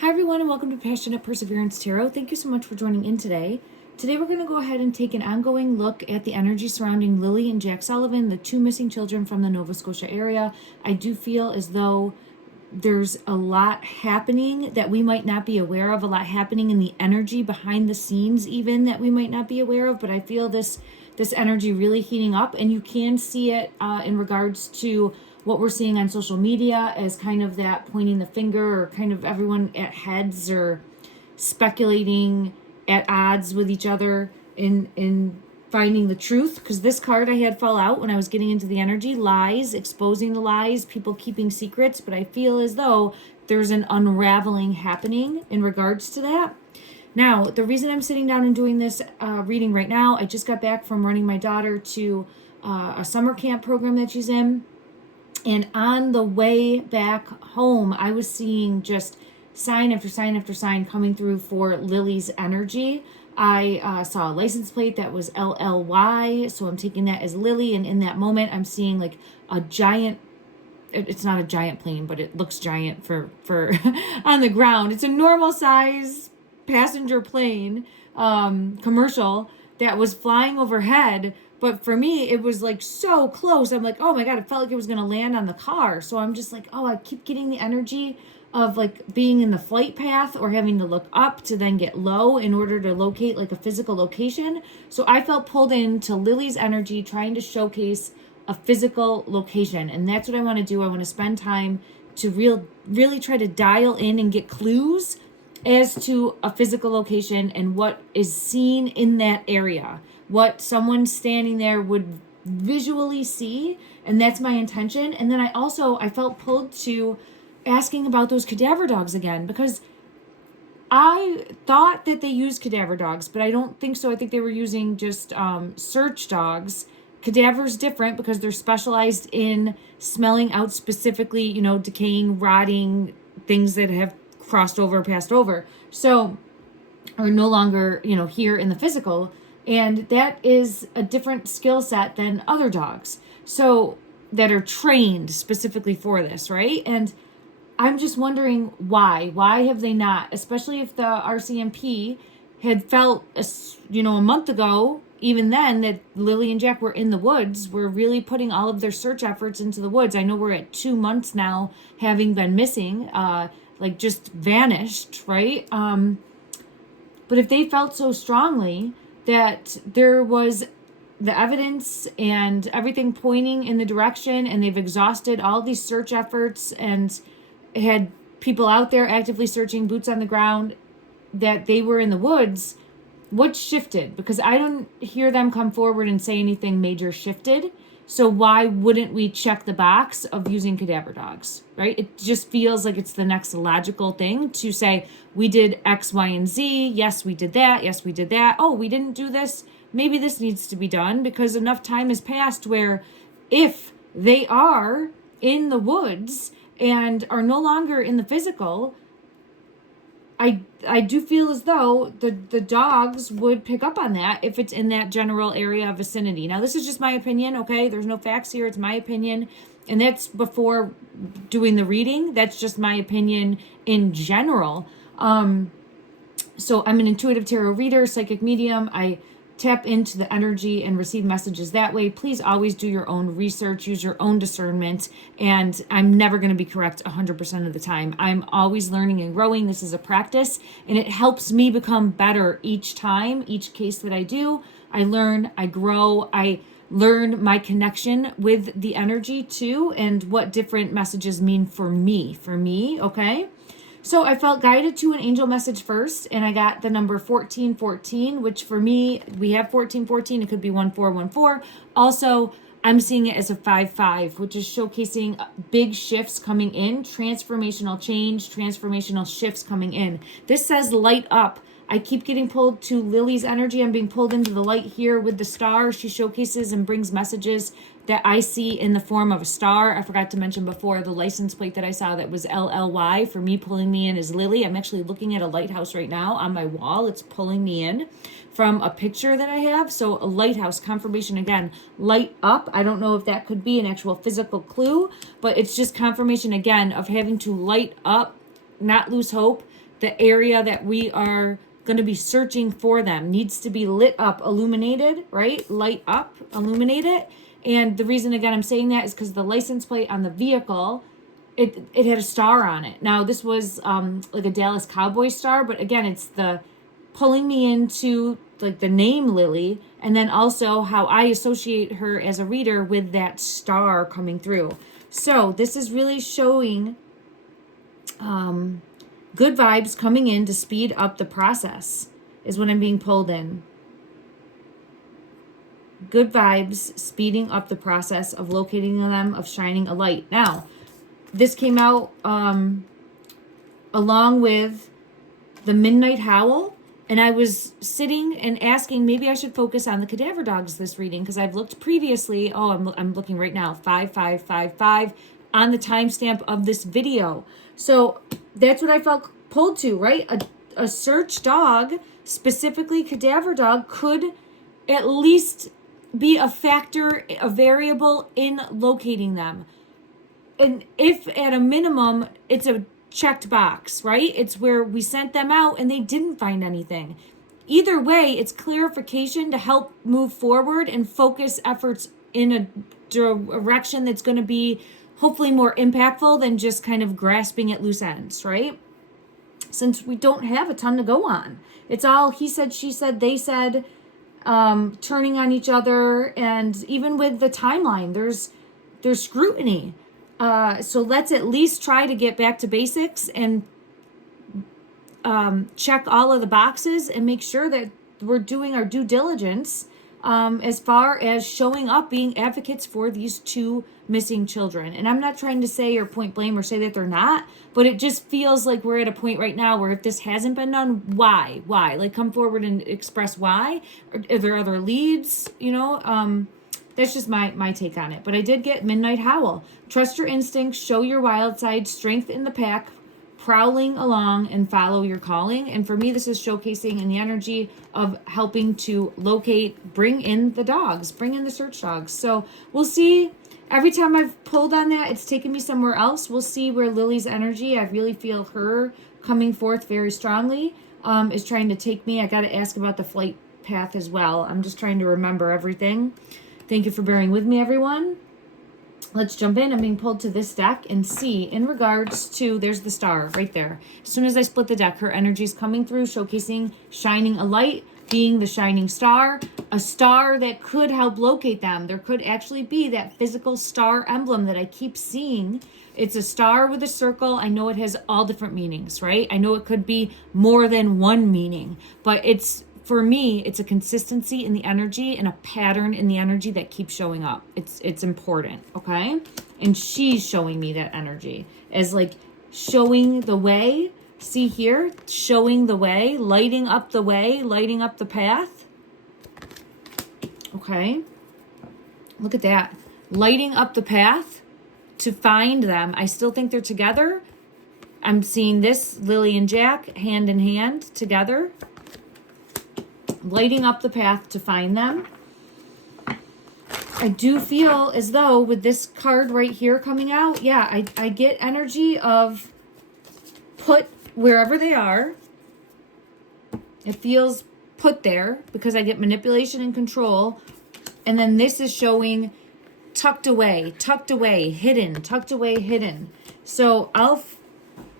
Hi everyone and welcome to Passionate Perseverance Tarot. Thank you so much for joining in today. Today we're going to go ahead and take an ongoing look at the energy surrounding Lilly and Jack Sullivan, the two missing children from the Nova Scotia area. I do feel as though there's a lot happening that we might not be aware of, a lot happening in the energy behind the scenes even that we might not be aware of, but I feel this energy really heating up, and you can see it in regards to what we're seeing on social media as kind of that pointing the finger, or kind of everyone at heads or speculating at odds with each other in finding the truth. Because this card I had fall out when I was getting into the energy: lies, exposing the lies, people keeping secrets. But I feel as though there's an unraveling happening in regards to that. Now, the reason I'm sitting down and doing this reading right now, I just got back from running my daughter to a summer camp program that she's in. And on the way back home, I was seeing just sign after sign after sign coming through for Lily's energy. I saw a license plate that was LLY, so I'm taking that as Lilly. And in that moment, I'm seeing like a giant, it's not a giant plane, but it looks giant for on the ground. It's a normal size passenger plane, commercial, that was flying overhead. But for me, it was like so close. I'm like, oh my God, it felt like it was going to land on the car. So I'm just like, oh, I keep getting the energy of like being in the flight path or having to look up to then get low in order to locate like a physical location. So I felt pulled into Lily's energy, trying to showcase a physical location. And that's what I want to do. I want to spend time to really try to dial in and get clues as to a physical location and what is seen in that area, what someone standing there would visually see. And that's my intention. And then I felt pulled to asking about those cadaver dogs again, because I thought that they used cadaver dogs, but I don't think so. I think they were using just search dogs. Cadaver's different because they're specialized in smelling out specifically, decaying, rotting things that have crossed over, passed over, so are no longer, here in the physical. And that is a different skill set than other dogs, so that are trained specifically for this, right? And I'm just wondering why have they not, especially if the RCMP had felt, a month ago, even then, that Lily and Jack were in the woods, were really putting all of their search efforts into the woods. I know we're at 2 months now having been missing, like just vanished, right? But if they felt so strongly that there was the evidence and everything pointing in the direction, and they've exhausted all these search efforts and had people out there actively searching, boots on the ground, that they were in the woods, what shifted? Because I don't hear them come forward and say anything major shifted. So why wouldn't we check the box of using cadaver dogs, right? It just feels like it's the next logical thing to say, we did X, Y, and Z. Yes, we did that. Yes, we did that. Oh, we didn't do this. Maybe this needs to be done, because enough time has passed where if they are in the woods and are no longer in the physical, I do feel as though the dogs would pick up on that if it's in that general area of vicinity. Now, this is just my opinion, okay? There's no facts here. It's my opinion. And that's before doing the reading. That's just my opinion in general. So I'm an intuitive tarot reader, psychic medium. I tap into the energy and receive messages that way. Please always do your own research, use your own discernment, and I'm never going to be correct 100% of the time. I'm always learning and growing. This is a practice, and it helps me become better each time, each case that I do. I learn, I grow, I learn my connection with the energy too, and what different messages mean for me, okay? So I felt guided to an angel message first, and I got the number 1414, which for me, we have 1414. It could be 1414. Also, I'm seeing it as a 55, which is showcasing big shifts coming in, transformational change, transformational shifts coming in. This says light up. I keep getting pulled to Lily's energy. I'm being pulled into the light here with the star. She showcases and brings messages that I see in the form of a star. I forgot to mention before, the license plate that I saw that was LLY, for me, pulling me in is Lily. I'm actually looking at a lighthouse right now on my wall. It's pulling me in from a picture that I have. So a lighthouse, confirmation again, light up. I don't know if that could be an actual physical clue, but it's just confirmation again of having to light up, not lose hope, the area that we are going to be searching for them needs to be lit up, illuminated, right? Light up, illuminate it. And the reason, again, I'm saying that is because the license plate on the vehicle, it had a star on it. Now, this was like a Dallas Cowboy star, but again, it's the pulling me into like the name Lilly, and then also how I associate her as a reader with that star coming through. So this is really showing good vibes coming in to speed up the process is what I'm being pulled in. Good vibes speeding up the process of locating them, of shining a light. Now, this came out along with the Midnight Howl, and I was sitting and asking maybe I should focus on the cadaver dogs this reading, because I've looked previously. I'm looking right now, 5555 on the timestamp of this video. So that's what I felt pulled to, right? A search dog, specifically cadaver dog, could at least be a factor, a variable in locating them. And if at a minimum, it's a checked box, right? It's where we sent them out and they didn't find anything. Either way, it's clarification to help move forward and focus efforts in a direction that's going to be hopefully more impactful than just kind of grasping at loose ends, right? Since we don't have a ton to go on. It's all he said, she said, they said, turning on each other. And even with the timeline, there's scrutiny. So let's at least try to get back to basics and check all of the boxes and make sure that we're doing our due diligence as far as showing up, being advocates for these two missing children. And I'm not trying to say or point blame or say that they're not, but it just feels like we're at a point right now where if this hasn't been done, why? Like, come forward and express why. Are there other leads? That's just my take on it. But I did get Midnight Howl. Trust your instincts, show your wild side, strength in the pack, prowling along, and follow your calling. And for me, this is showcasing in the energy of helping to locate, bring in the dogs, bring in the search dogs. So we'll see. Every time I've pulled on that, it's taken me somewhere else. We'll see where Lily's energy, I really feel her coming forth very strongly, is trying to take me. I got to ask about the flight path as well. I'm just trying to remember everything. Thank you for bearing with me, everyone. Let's jump in. I'm being pulled to this deck and see in regards to, there's the star right there. As soon as I split the deck, her energy is coming through, showcasing, shining a light, being the shining star, a star that could help locate them. There could actually be that physical star emblem that I keep seeing. It's a star with a circle. I know it has all different meanings, right? I know it could be more than one meaning, but for me, it's a consistency in the energy and a pattern in the energy that keeps showing up. It's important, okay? And she's showing me that energy as like showing the way. See here, showing the way, lighting up the path. Okay. Look at that. Lighting up the path to find them. I still think they're together. I'm seeing this, Lily and Jack, hand in hand together. Lighting up the path to find them. I do feel as though with this card right here coming out, yeah, I get energy of put wherever they are. It feels put there because I get manipulation and control. And then this is showing tucked away, hidden. So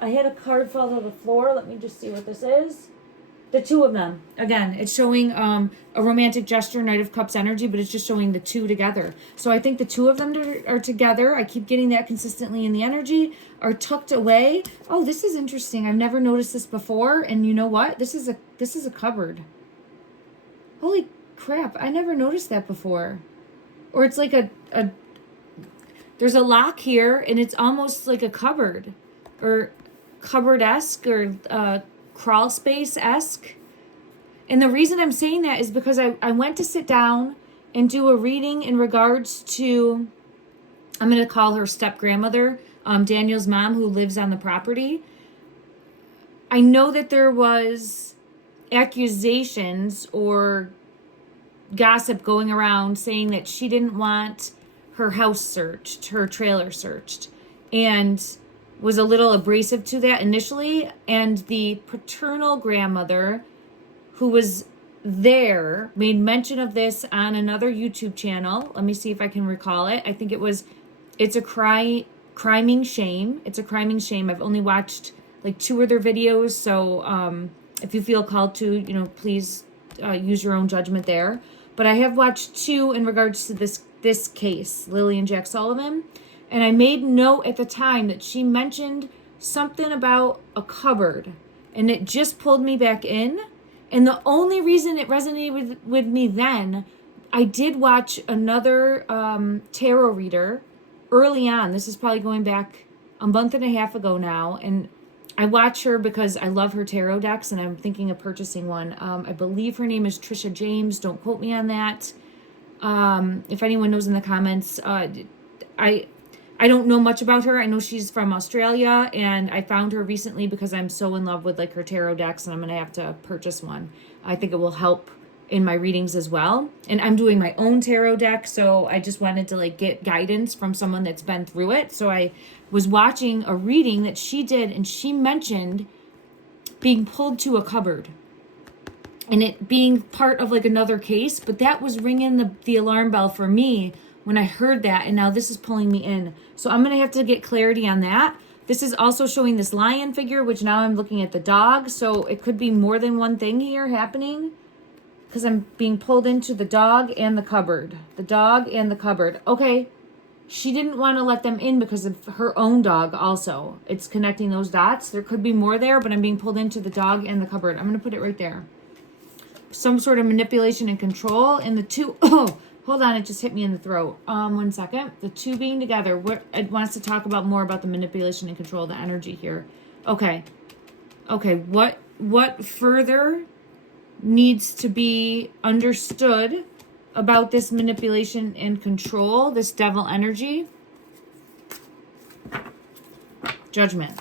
I had a card fall to the floor. Let me just see what this is. The two of them. Again, it's showing a romantic gesture, Knight of Cups energy, but it's just showing the two together. So I think the two of them are together. I keep getting that consistently in the energy. Are tucked away. Oh, this is interesting. I've never noticed this before. And you know what? This is a cupboard. Holy crap. I never noticed that before. Or it's like there's a lock here and it's almost like a cupboard. Or cupboard-esque or crawl space-esque. And the reason I'm saying that is because I went to sit down and do a reading in regards to, I'm going to call her step-grandmother, Daniel's mom, who lives on the property. I know that there was accusations or gossip going around saying that she didn't want her house searched, her trailer searched. And was a little abrasive to that initially. And the paternal grandmother who was there made mention of this on another YouTube channel. Let me see if I can recall it. I think it was, it's a criming shame. It's a criming shame. I've only watched like 2 of their videos. So if you feel called to, you know, please use your own judgment there. But I have watched 2 in regards to this case, Lilly and Jack Sullivan. And I made note at the time that she mentioned something about a cupboard. And it just pulled me back in. And the only reason it resonated with me then, I did watch another tarot reader early on. This is probably going back a month and a half ago now. And I watch her because I love her tarot decks and I'm thinking of purchasing one. I believe her name is Trisha James. Don't quote me on that. If anyone knows in the comments, I don't know much about her. I know she's from Australia, and I found her recently because I'm so in love with like her tarot decks, and I'm going to have to purchase one. I think it will help in my readings as well. And I'm doing my own tarot deck, so I just wanted to like get guidance from someone that's been through it. So I was watching a reading that she did, and she mentioned being pulled to a cupboard and it being part of like another case, but that was ringing the alarm bell for me when I heard that, and now this is pulling me in. So I'm going to have to get clarity on that. This is also showing this lion figure, which now I'm looking at the dog. So it could be more than one thing here happening because I'm being pulled into the dog and the cupboard. The dog and the cupboard. Okay. She didn't want to let them in because of her own dog also. It's connecting those dots. There could be more there, but I'm being pulled into the dog and the cupboard. I'm going to put it right there. Some sort of manipulation and control. And the 2... Oh, hold on, it just hit me in the throat. 1 second. The 2 being together. It wants to talk about more about the manipulation and control, the energy here. Okay. Okay, what further needs to be understood about this manipulation and control, this devil energy? Judgment.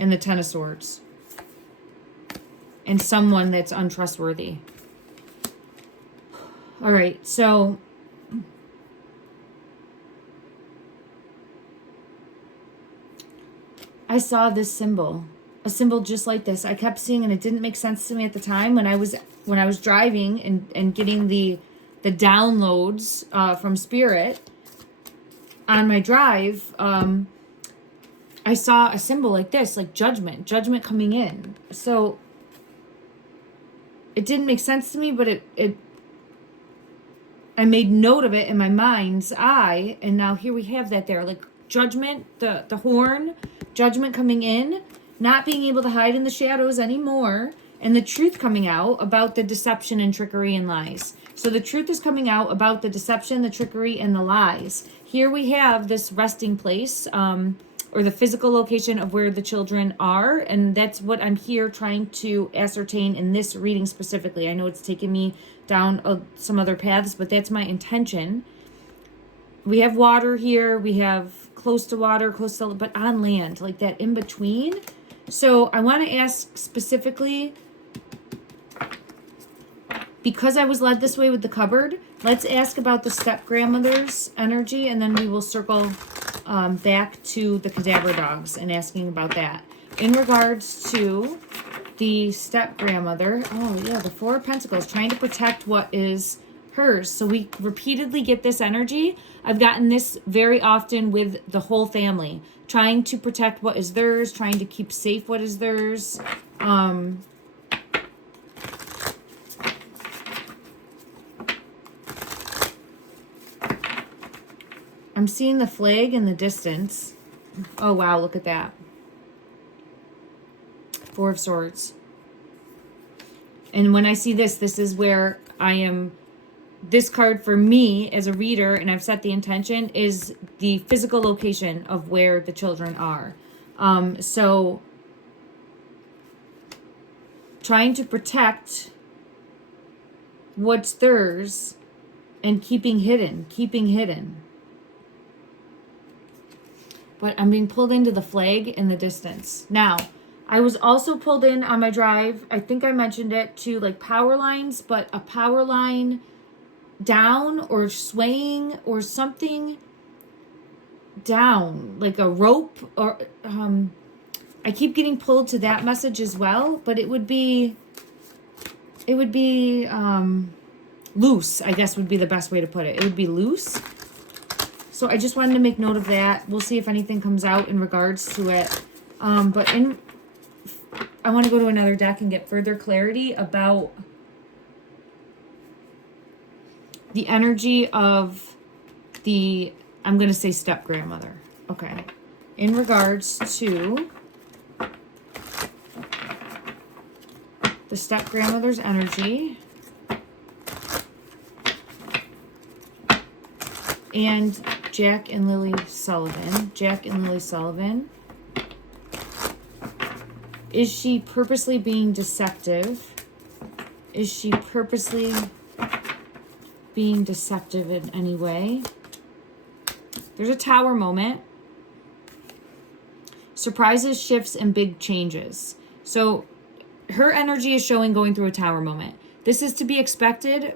And the 10 of Swords. And someone that's untrustworthy. All right, so I saw this symbol, a symbol just like this. I kept seeing, and it didn't make sense to me at the time when I was driving and getting the downloads from Spirit on my drive. I saw a symbol like this, like judgment coming in. So it didn't make sense to me, but I made note of it in my mind's eye, and now here we have that there, like judgment, the horn, judgment coming in, not being able to hide in the shadows anymore, and the truth coming out about the deception and trickery and lies. So the truth is coming out about the deception, the trickery, and the lies. Here we have this resting place, or the physical location of where the children are, and that's what I'm here trying to ascertain in this reading specifically. I know it's taken me down some other paths, but that's my intention. We have water here, we have close to water, but on land, like that in between. So I want to ask specifically, because I was led this way with the cupboard, let's ask about the step-grandmother's energy, and then we will circle back to the cadaver dogs and asking about that. In regards to the step-grandmother, oh yeah, the 4 of Pentacles, trying to protect what is hers. So we repeatedly get this energy. I've gotten this very often with the whole family, trying to protect what is theirs, trying to keep safe what is theirs. I'm seeing the flag in the distance. Oh, wow, look at that. 4 of Swords. And when I see this is where I am, this card for me as a reader, and I've set the intention, is the physical location of where the children are. So trying to protect what's theirs and keeping hidden. But I'm being pulled into the flag in the distance. Now, I was also pulled in on my drive, I think I mentioned it, to like power lines, but a power line down or swaying or something down, like a rope, or I keep getting pulled to that message as well, but it would be loose, I guess would be the best way to put it. It would be loose. So I just wanted to make note of that. We'll see if anything comes out in regards to it. But I want to go to another deck and get further clarity about the energy of the, I'm going to say step-grandmother. Okay. In regards to the step-grandmother's energy and Jack and Lilly Sullivan. Jack and Lilly Sullivan. Is she purposely being deceptive? Is she purposely being deceptive in any way? There's a tower moment. Surprises, shifts, and big changes. So her energy is showing going through a tower moment. This is to be expected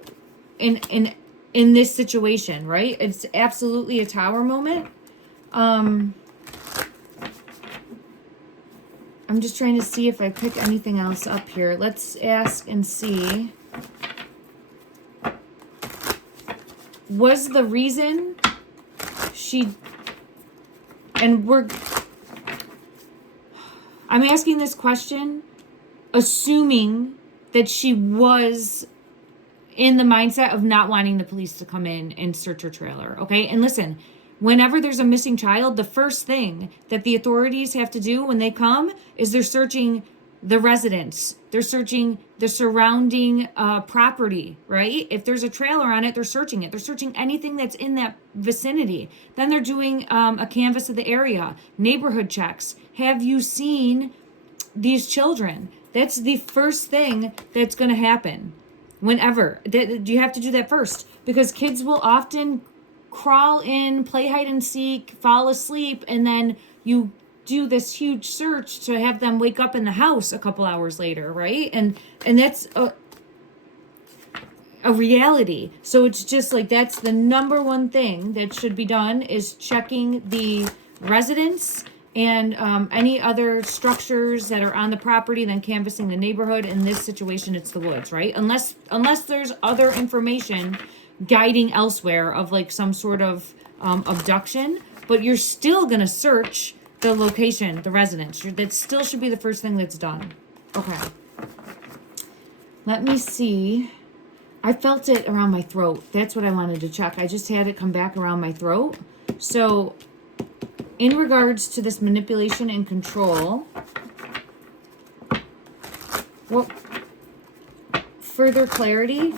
in this situation, right? It's absolutely a tower moment. I'm just trying to see if I pick anything else up here. Let's ask and see. Was the reason I'm asking this question assuming that she was in the mindset of not wanting the police to come in and search her trailer, okay? And listen, whenever there's a missing child, the first thing that the authorities have to do when they come is they're searching the residence. They're searching the surrounding property, right? If there's a trailer on it, they're searching it. They're searching anything that's in that vicinity. Then they're doing a canvass of the area, neighborhood checks. Have you seen these children? That's the first thing that's going to happen. Whenever. You have to do that first, because kids will often crawl in, play hide and seek, fall asleep, and then you do this huge search to have them wake up in the house a couple hours later, right? And that's a reality. So it's just like, that's the number one thing that should be done, is checking the residence and any other structures that are on the property, then canvassing the neighborhood. In this situation, it's the woods, right? Unless there's other information guiding elsewhere of like some sort of abduction, but you're still gonna search the location, the residence. That still should be the first thing that's done. Okay. Let me see. I felt it around my throat. That's what I wanted to check. I just had it come back around my throat. So in regards to this manipulation and control, well, further clarity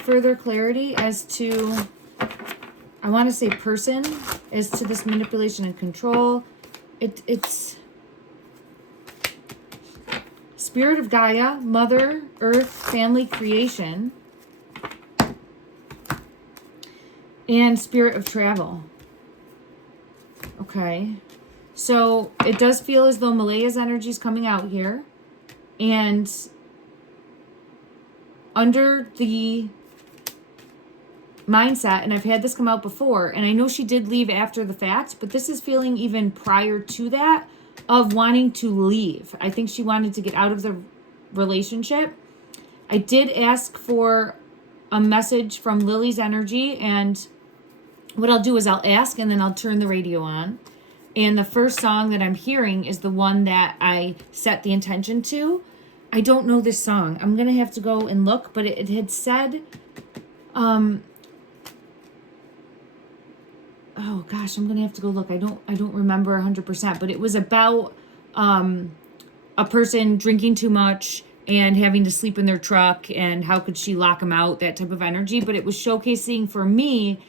as to, I want to say person, as to this manipulation and control. It's spirit of Gaia, Mother Earth, family, creation, and spirit of travel. Okay. So it does feel as though Malaya's energy is coming out here. And under the mindset, and I've had this come out before, and I know she did leave after the fact, but this is feeling even prior to that, of wanting to leave. I think she wanted to get out of the relationship. I did ask for a message from Lily's energy, and what I'll do is I'll ask and then I'll turn the radio on. And the first song that I'm hearing is the one that I set the intention to. I don't know this song. I'm going to have to go and look, but it had said, oh gosh, I'm going to have to go look. I don't remember 100%, but it was about a person drinking too much and having to sleep in their truck, and how could she lock him out, that type of energy. But it was showcasing for me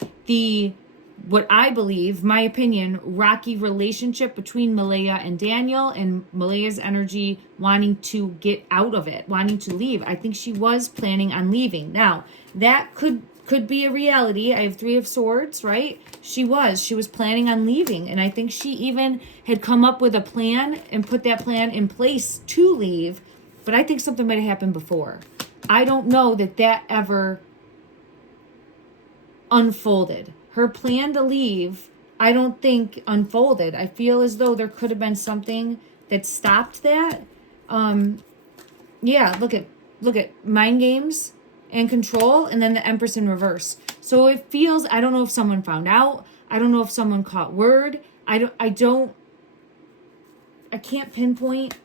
what I believe, my opinion, rocky relationship between Malaya and Daniel, and Malaya's energy wanting to get out of it, wanting to leave. I think she was planning on leaving. Now, that could be a reality. I have 3 of Swords, right? She was planning on leaving, and I think she even had come up with a plan and put that plan in place to leave, but I think something might have happened before. I don't know that ever unfolded. Her plan to leave, I don't think unfolded. I feel as though there could have been something that stopped that. Yeah, look at mind games and control, and then the Empress in reverse. So it feels, I don't know if someone found out. I don't know if someone caught word. I can't pinpoint.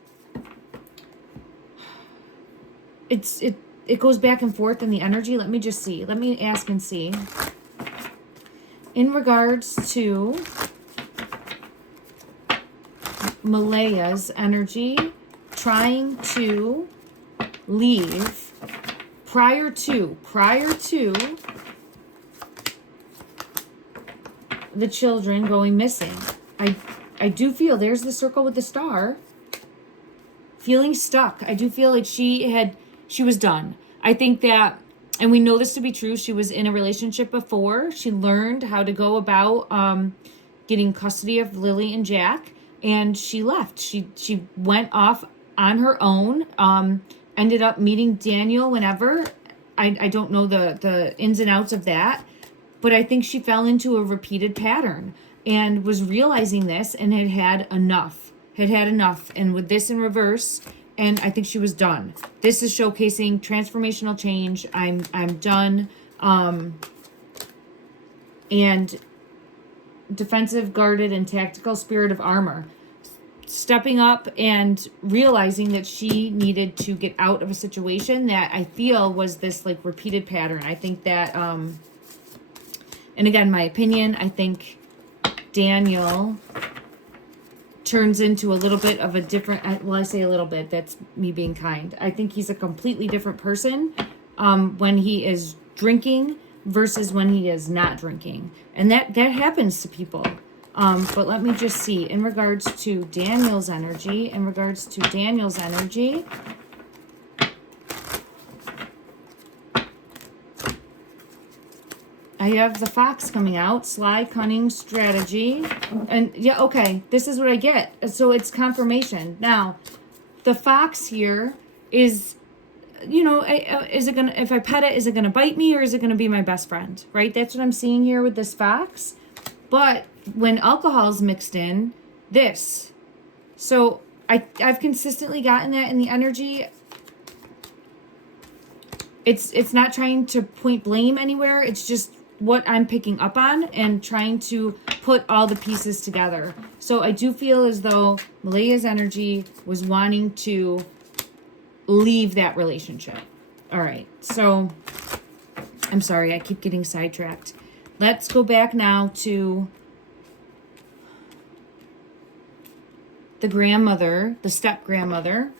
It goes back and forth in the energy. Let me just see. Let me ask and see. In regards to Malaya's energy, trying to leave prior to the children going missing. I do feel there's the circle with the star. Feeling stuck. I do feel like she was done. I think that, and we know this to be true, she was in a relationship before. She learned how to go about getting custody of Lily and Jack, and she left. She went off on her own, ended up meeting Daniel whenever. I don't know the ins and outs of that, but I think she fell into a repeated pattern and was realizing this and had enough. And with this in reverse, and I think she was done. This is showcasing transformational change. I'm done. And defensive, guarded, and tactical spirit of armor. Stepping up and realizing that she needed to get out of a situation that I feel was this like repeated pattern. I think that, and again, my opinion, I think Daniel turns into a little bit of a different, well, I say a little bit, that's me being kind. I think he's a completely different person when he is drinking versus when he is not drinking. And that happens to people. But let me just see, in regards to Daniel's energy, I have the fox coming out, sly, cunning, strategy, and yeah, okay, this is what I get. So it's confirmation. Now, the fox here is, is it gonna, if I pet it, is it gonna bite me or is it gonna be my best friend, right? That's what I'm seeing here with this fox. But when alcohol's mixed in, this. So I've consistently gotten that in the energy. It's not trying to point blame anywhere. It's just what I'm picking up on and trying to put all the pieces together. So I do feel as though Malaya's energy was wanting to leave that relationship. All right. So I'm sorry. I keep getting sidetracked. Let's go back now to the grandmother, the step-grandmother.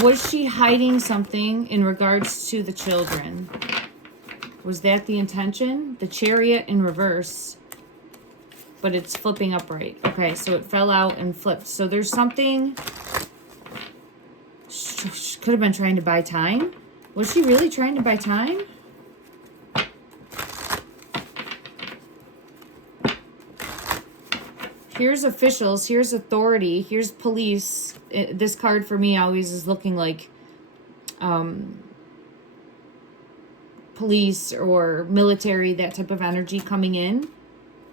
Was she hiding something in regards to the children? Was that the intention? The Chariot in reverse, but it's flipping upright. Okay, so it fell out and flipped. So there's something. She could have been trying to buy time. Was she really trying to buy time? Here's officials, here's authority, here's police. This card for me always is looking like police or military, that type of energy coming in.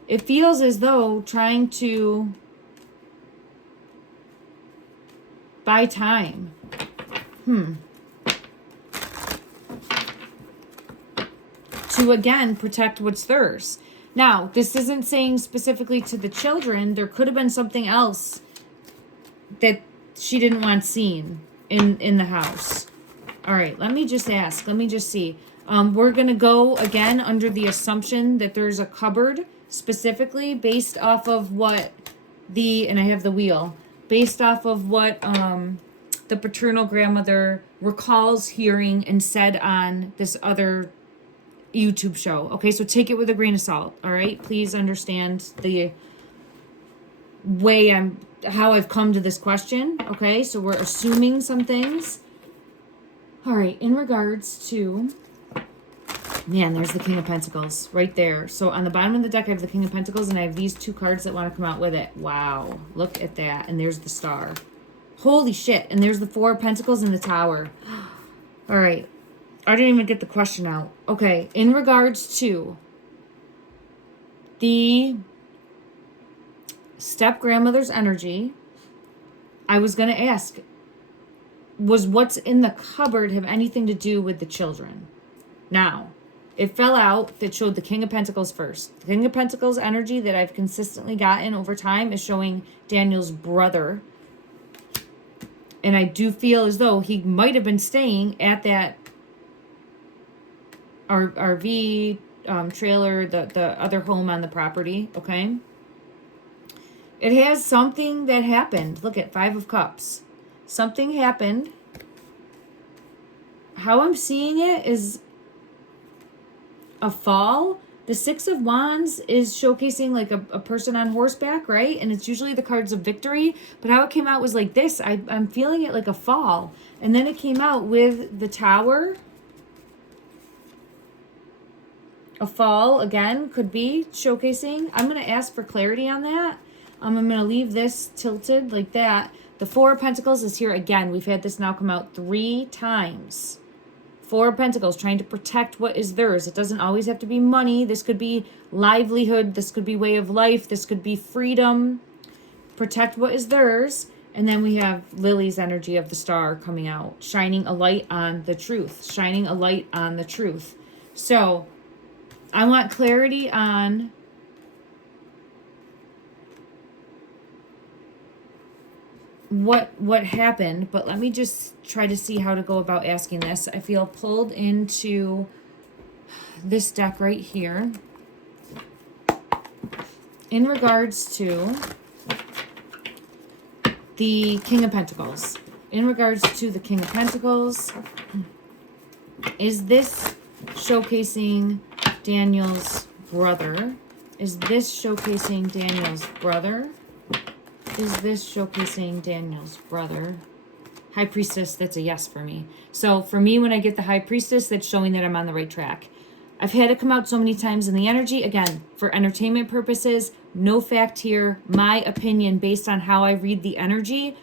It feels as though trying to buy time. To again protect what's theirs. Now, this isn't saying specifically to the children. There could have been something else that she didn't want seen in the house. All right, let me just ask. Let me just see. We're going to go again under the assumption that there's a cupboard specifically based off of what and I have the wheel, based off of what the paternal grandmother recalls hearing and said on this other YouTube show. Okay, so take it with a grain of salt. All right, please understand the way how I've come to this question. Okay, so we're assuming some things. All right, in regards to, man, there's the King of Pentacles right there. So on the bottom of the deck, I have the King of Pentacles, and I have these two cards that want to come out with it. Wow, look at that. And there's the Star. Holy shit. And there's the Four of Pentacles and the Tower. All right. I didn't even get the question out. Okay, in regards to the step-grandmother's energy, I was going to ask, was what's in the cupboard have anything to do with the children? Now, it fell out that showed the King of Pentacles first. The King of Pentacles energy that I've consistently gotten over time is showing Daniel's brother. And I do feel as though he might have been staying at that RV trailer, the other home on the property, okay? It has something that happened. Look at 5 of Cups. Something happened. How I'm seeing it is a fall. The 6 of Wands is showcasing like a person on horseback, right? And it's usually the cards of victory. But how it came out was like this. I'm feeling it like a fall. And then it came out with the Tower. A fall, again, could be showcasing. I'm going to ask for clarity on that. I'm going to leave this tilted like that. The 4 of Pentacles is here again. We've had this now come out 3 times. 4 of Pentacles, trying to protect what is theirs. It doesn't always have to be money. This could be livelihood. This could be way of life. This could be freedom. Protect what is theirs. And then we have Lily's energy of the Star coming out, shining a light on the truth. Shining a light on the truth. So I want clarity on what happened, but let me just try to see how to go about asking this. I feel pulled into this deck right here in regards to the King of Pentacles. In regards to the King of Pentacles, is this showcasing Daniel's brother? Is this showcasing Daniel's brother? Is this showcasing Daniel's brother? High Priestess, that's a yes for me. So for me, when I get the High Priestess, that's showing that I'm on the right track. I've had it come out so many times in the energy. Again, for entertainment purposes, no fact here. My opinion based on how I read the energy.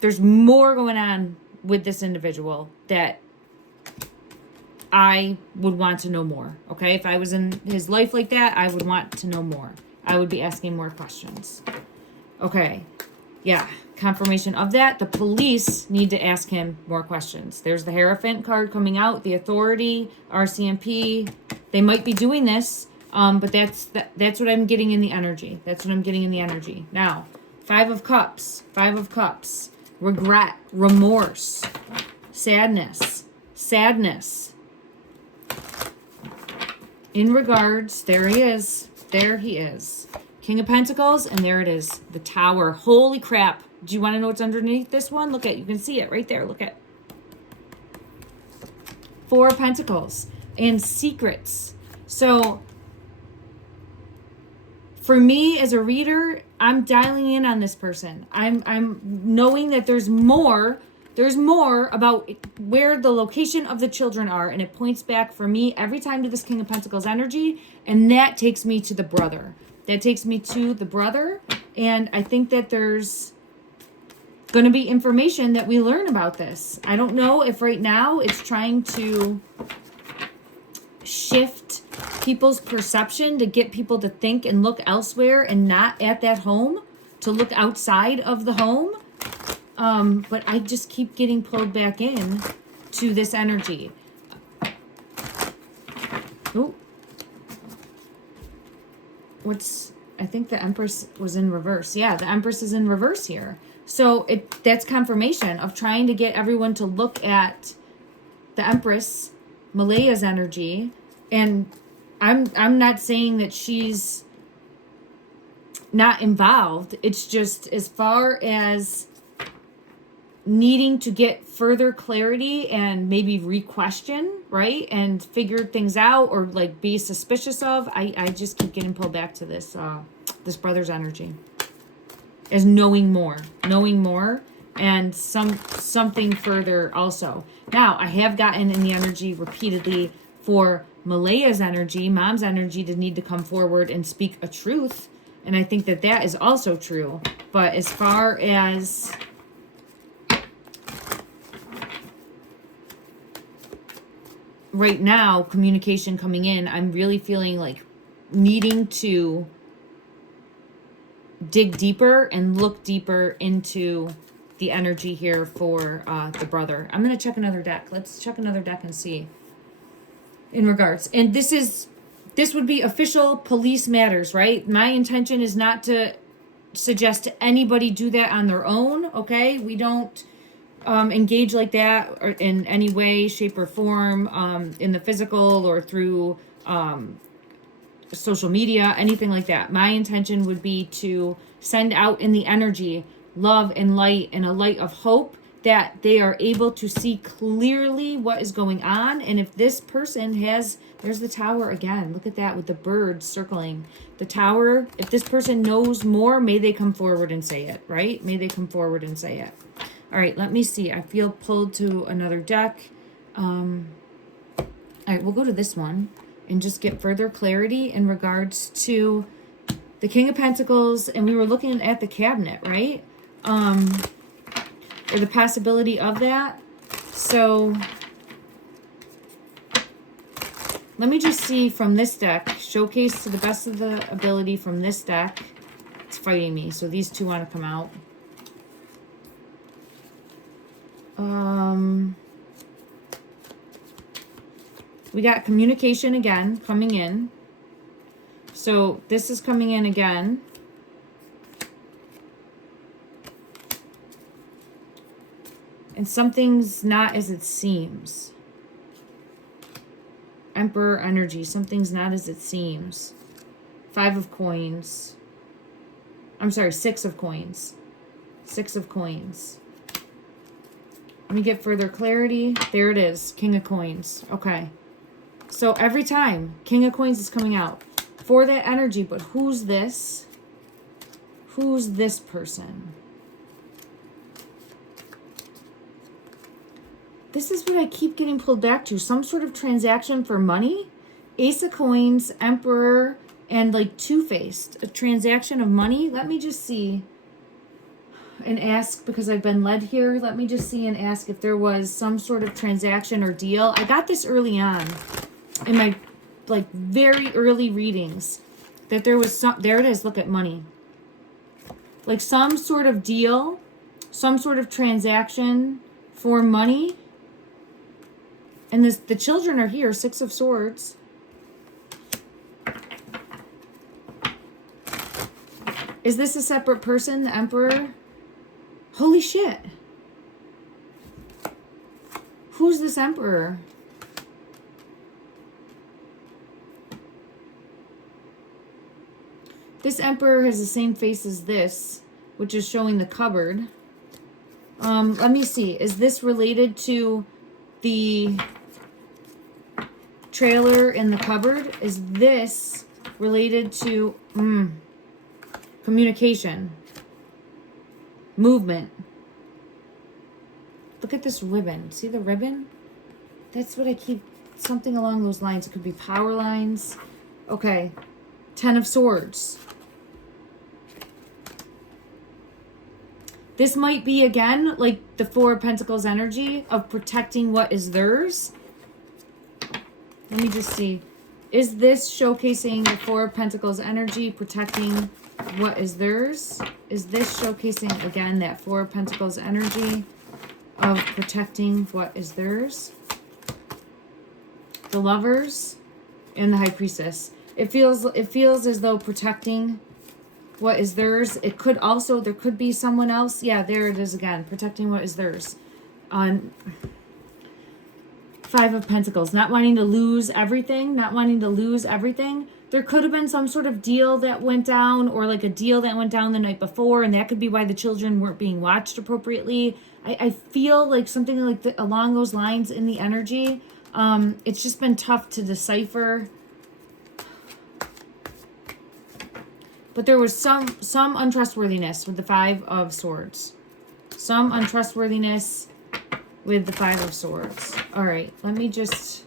There's more going on with this individual that I would want to know more. Okay, if I was in his life like that, I would want to know more. I would be asking more questions. Okay, yeah, confirmation of that. The police need to ask him more questions. There's the Hierophant card coming out, the Authority, RCMP. They might be doing this, but that's what I'm getting in the energy. That's what I'm getting in the energy. Now, 5 of Cups, 5 of Cups, regret, remorse, sadness, sadness. In regards, there he is. There he is. King of Pentacles, and there it is. The Tower. Holy crap. Do you want to know what's underneath this one? Look at, you can see it right there. Look at 4 of Pentacles and secrets. So for me as a reader, I'm dialing in on this person. I'm knowing that there's more about where the location of the children are, and it points back for me every time to this King of Pentacles energy, and that takes me to the brother. That takes me to the brother, and I think that there's going to be information that we learn about this. I don't know if right now it's trying to shift people's perception to get people to think and look elsewhere and not at that home, to look outside of the home. But I just keep getting pulled back in to this energy. Oh, I think the Empress was in reverse. Yeah, the Empress is in reverse here. So that's confirmation of trying to get everyone to look at the Empress, Malaya's energy. And I'm not saying that she's not involved. It's just as far as needing to get further clarity and maybe re-question, right? And figure things out or like be suspicious of. I just keep getting pulled back to this this brother's energy as knowing more and something further also. Now, I have gotten in the energy repeatedly for Malaya's energy, mom's energy, to need to come forward and speak a truth. And I think that is also true. But as far as right now, communication coming in, I'm really feeling like needing to dig deeper and look deeper into the energy here for the brother. I'm going to check another deck. Let's check another deck and see in regards. And this would be official police matters, right? My intention is not to suggest to anybody do that on their own, okay? We don't engage like that or in any way, shape, or form in the physical or through social media, anything like that. My intention would be to send out in the energy love and light, and a light of hope that they are able to see clearly what is going on. And if this person has, there's the tower again, look at that with the birds circling the tower. If this person knows more, may they come forward and say it, right? May they come forward and say it. All right, let me see. I feel pulled to another deck. All right, we'll go to this one and just get further clarity in regards to the King of Pentacles. And we were looking at the cabinet, right? Or the possibility of that. So let me just see from this deck, showcase to the best of the ability from this deck. It's fighting me, so these two want to come out. We got communication again coming in. So this is coming in again. And something's not as it seems. Emperor energy. Something's not as it seems. 5 of coins. I'm sorry, 6 of coins. 6 of coins. Let me get further clarity. There it is. King of coins. Okay. So every time King of coins is coming out for that energy, but who's this? Who's this person? This is what I keep getting pulled back to. Some sort of transaction for money. Ace of coins, Emperor, and like two-faced. A transaction of money. Let me just see and ask, because I've been led here. Let me just see and ask if there was some sort of transaction or deal. I got this early on in my like very early readings that there was some, there it is, look at money. Like some sort of deal, some sort of transaction for money. And this, the children are here, 6 of swords. Is this a separate person, the Emperor? Holy shit. Who's this Emperor? This Emperor has the same face as this, which is showing the cupboard. Let me see. Is this related to the trailer in the cupboard? Is this related to communication, movement? Look at this ribbon. See the ribbon? That's what I keep, something along those lines. It could be power lines. Okay. 10 of swords. This might be, again, like the 4 of Pentacles energy of protecting what is theirs. Let me just see. Is this showcasing the 4 of Pentacles energy, protecting what is theirs? Is this showcasing, again, that 4 of Pentacles energy of protecting what is theirs? The Lovers and the High Priestess. It feels as though protecting what is theirs. It could also, there could be someone else. Yeah, there it is again. Protecting what is theirs. On 5 of Pentacles. Not wanting to lose everything. Not wanting to lose everything. There could have been some sort of deal that went down, or like a deal that went down the night before, and that could be why the children weren't being watched appropriately. I feel like something like along those lines in the energy. It's just been tough to decipher. But there was some untrustworthiness with the 5 of swords. Some untrustworthiness with the 5 of swords. All right, let me just...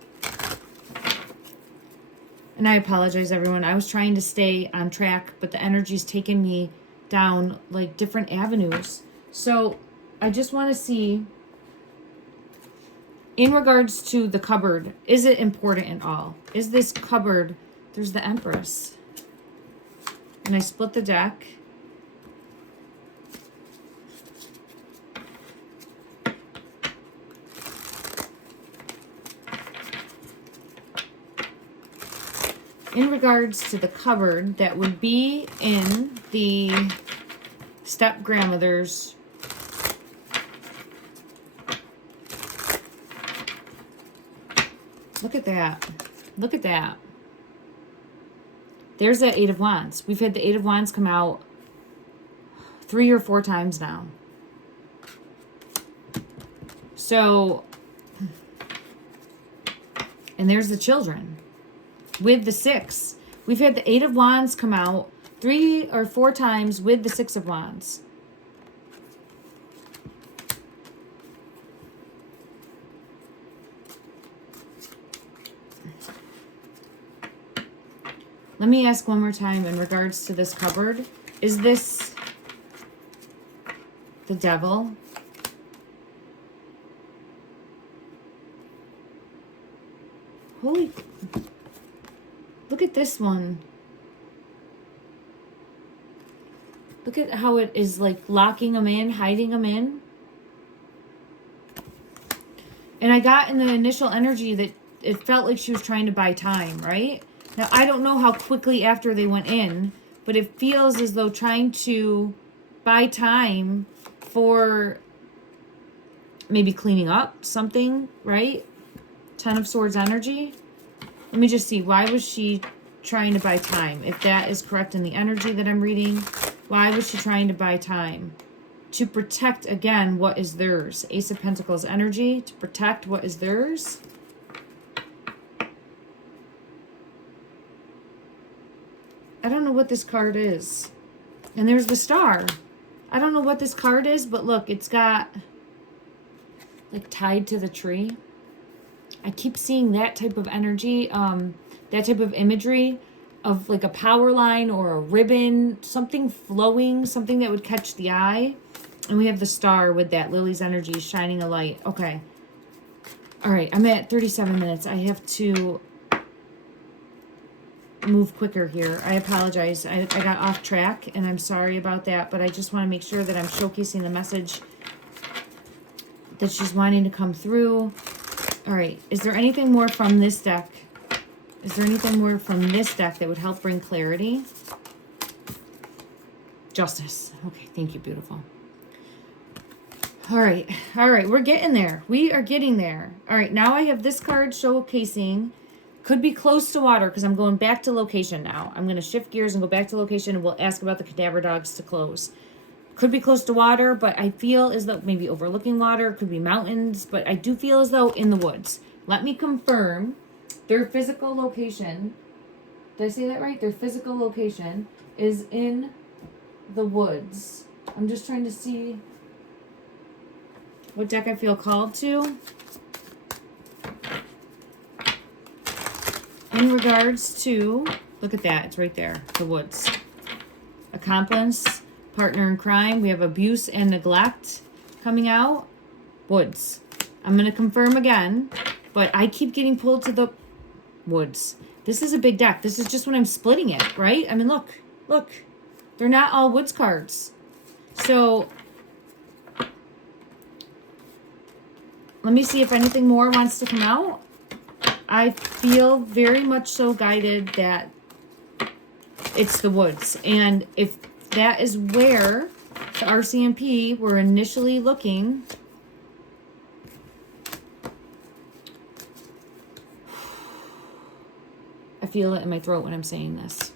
And I apologize, everyone. I was trying to stay on track, but the energy's taken me down like different avenues. So I just want to see in regards to the cupboard, is it important at all? Is this cupboard, there's the Empress. And I split the deck. In regards to the cupboard that would be in the step-grandmother's look at that. Look at that. There's the Eight of Wands. We've had the Eight of Wands come out 3 or 4 times now. So, and there's the children with the 6. We've had the Eight of Wands come out 3 or 4 times with the 6 of Wands. Let me ask one more time in regards to this cupboard. Is this the devil? Holy, look at this one. Look at how it is like locking them in, hiding them in. And I got in the initial energy that it felt like she was trying to buy time, right? Now, I don't know how quickly after they went in, but it feels as though trying to buy time for maybe cleaning up something, right? 10 of Swords energy. Let me just see. Why was she trying to buy time? If that is correct in the energy that I'm reading, why was she trying to buy time? To protect, again, what is theirs. Ace of Pentacles energy. To protect what is theirs. I don't know what this card is. And there's the Star. I don't know what this card is, but look, it's got like tied to the tree. I keep seeing that type of energy, that type of imagery of like a power line or a ribbon, something flowing, something that would catch the eye. And we have the Star with that. Lily's energy shining a light. Okay. All right, I'm at 37 minutes. I have to move quicker here. I apologize. I got off track and I'm sorry about that, but I just want to make sure that I'm showcasing the message that she's wanting to come through. All right. Is there anything more from this deck? Is there anything more from this deck that would help bring clarity? Justice. Okay. Thank you. Beautiful. All right. All right. We're getting there. We are getting there. All right. Now I have this card showcasing. Could be close to water because I'm going back to location now. I'm going to shift gears and go back to location and we'll ask about the cadaver dogs to close. Could be close to water, but I feel as though maybe overlooking water. Could be mountains, but I do feel as though in the woods. Let me confirm their physical location. Did I say that right? Their physical location is in the woods. I'm just trying to see what deck I feel called to. In regards to, look at that, it's right there, the woods. Accomplice, partner in crime. We have abuse and neglect coming out. Woods. I'm going to confirm again, but I keep getting pulled to the woods. This is a big deck. This is just when I'm splitting it, right? I mean, look. They're not all woods cards. So, let me see if anything more wants to come out. I feel very much so guided that it's the woods. And if that is where the RCMP were initially looking, I feel it in my throat when I'm saying this.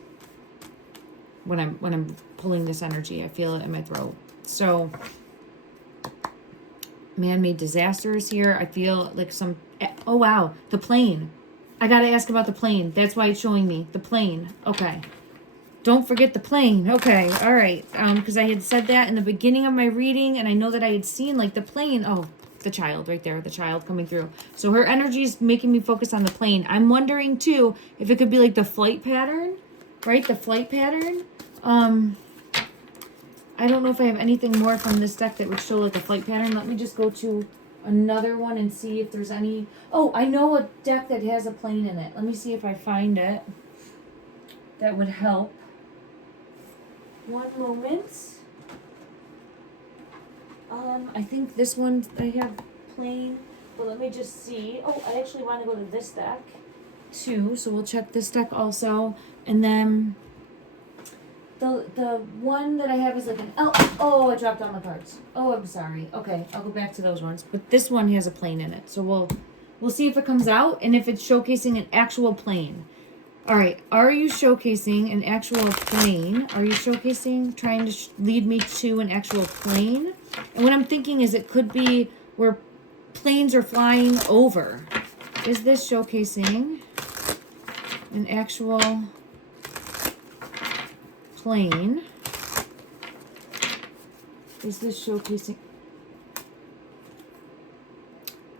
When I'm pulling this energy, I feel it in my throat. So, man-made disasters here. I feel like some... Oh, wow. The plane. I got to ask about the plane. That's why it's showing me. The plane. Okay. Don't forget the plane. Okay. All right. Because I had said that in the beginning of my reading, and I know that I had seen, like, the plane. Oh, the child right there. The child coming through. So her energy is making me focus on the plane. I'm wondering, too, if it could be, like, the flight pattern. Right? The flight pattern. I don't know if I have anything more from this deck that would show, like, a flight pattern. Let me just go to another one and see if there's any. Oh, I know a deck that has a plane in it. Let me see if I find it. That would help. One moment. I think this one I have plain, but let me just see. Oh, I actually want to go to this deck too, so we'll check this deck also. And then the one that I have is like an oh, I dropped all my cards. Oh, I'm sorry. Okay, I'll go back to those ones. But this one has a plane in it, so we'll see if it comes out and if it's showcasing an actual plane. All right, are you showcasing an actual plane? Are you showcasing, trying to lead me to an actual plane? And what I'm thinking is it could be where planes are flying over. Is this showcasing an actual plane? Is this showcasing?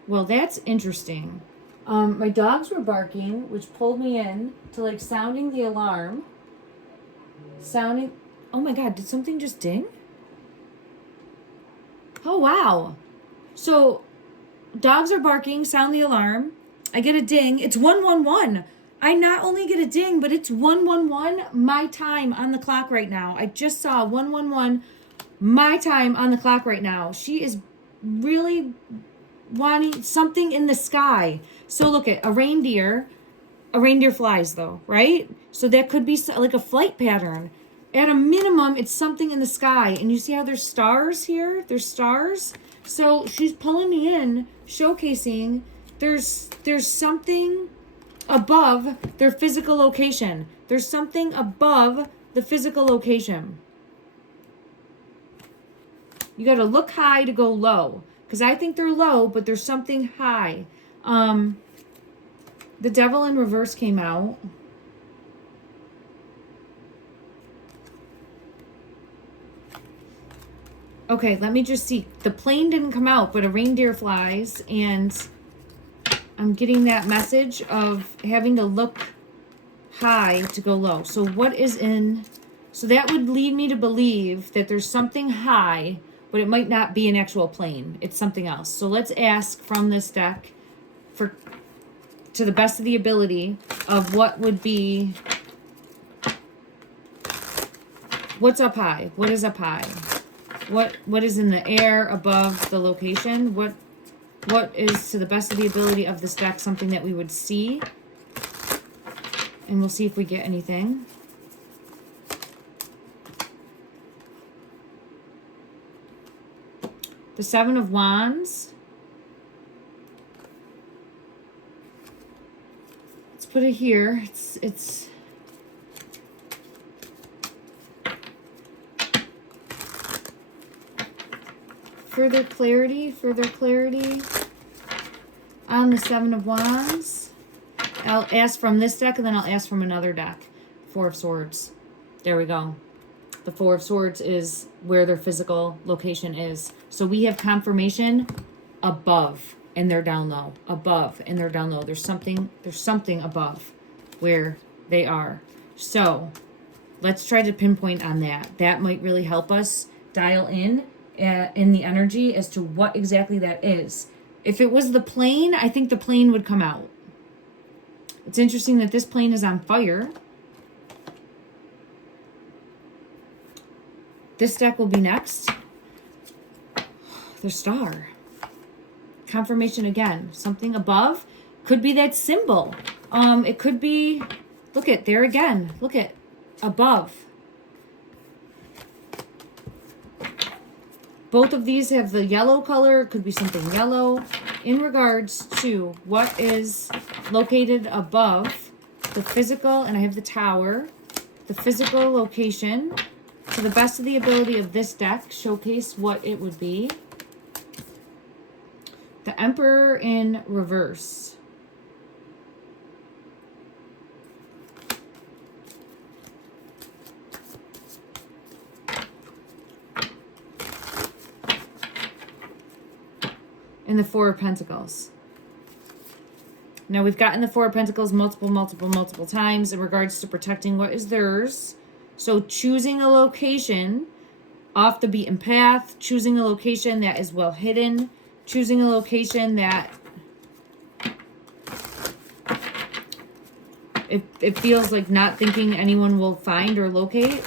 Well, that's interesting. My dogs were barking, which pulled me in to like sounding the alarm. Oh my God, did something just ding? Oh, wow. So dogs are barking, sound the alarm. I get a ding. It's 111. I not only get a ding, but it's 111 my time on the clock right now. I just saw 111 my time on the clock right now. She is really wanting something in the sky. So look at a reindeer flies though, right? So that could be like a flight pattern. At a minimum, it's something in the sky. And you see how there's stars here? There's stars. So she's pulling me in, showcasing there's something above their physical location. There's something above the physical location. You got to look high to go low. Because I think they're low, but there's something high. The Devil in Reverse came out. Okay, let me just see. The plane didn't come out, but a reindeer flies, and I'm getting that message of having to look high to go low. So what is in... So that would lead me to believe that there's something high, but it might not be an actual plane. It's something else. So let's ask from this deck to the best of the ability of what would be... What's up high? What is up high? What is in the air above the location? What is, to the best of the ability of this deck, something that we would see? And we'll see if we get anything. The Seven of Wands. Let's put it here. It's further clarity on the Seven of Wands. I'll ask from this deck and then I'll ask from another deck. Four of Swords. There we go. The Four of Swords is where their physical location is. So we have confirmation above and they're down low. Above and they're down low. There's something above where they are. So let's try to pinpoint on that. That might really help us dial in the energy as to what exactly that is. If it was the plane, I think the plane would come out. It's interesting that this plane is on fire. This deck will be next. The Star. Confirmation again. Something above. Could be that symbol. It could be, look at there again. Look at above. Both of these have the yellow color. It could be something yellow. In regards to what is located above the physical, and I have the Tower, the physical location, to the best of the ability of this deck, showcase what it would be. The Emperor in Reverse. And the Four of Pentacles. Now we've gotten the Four of Pentacles multiple times in regards to protecting what is theirs. So choosing a location off the beaten path, choosing a location that is well hidden, choosing a location that it feels like not thinking anyone will find or locate.